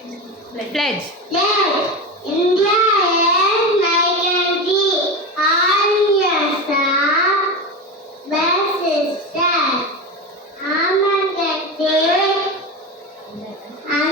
Pledge. Pledge. India is my country. All Indians are my sister. I'm a country. I'm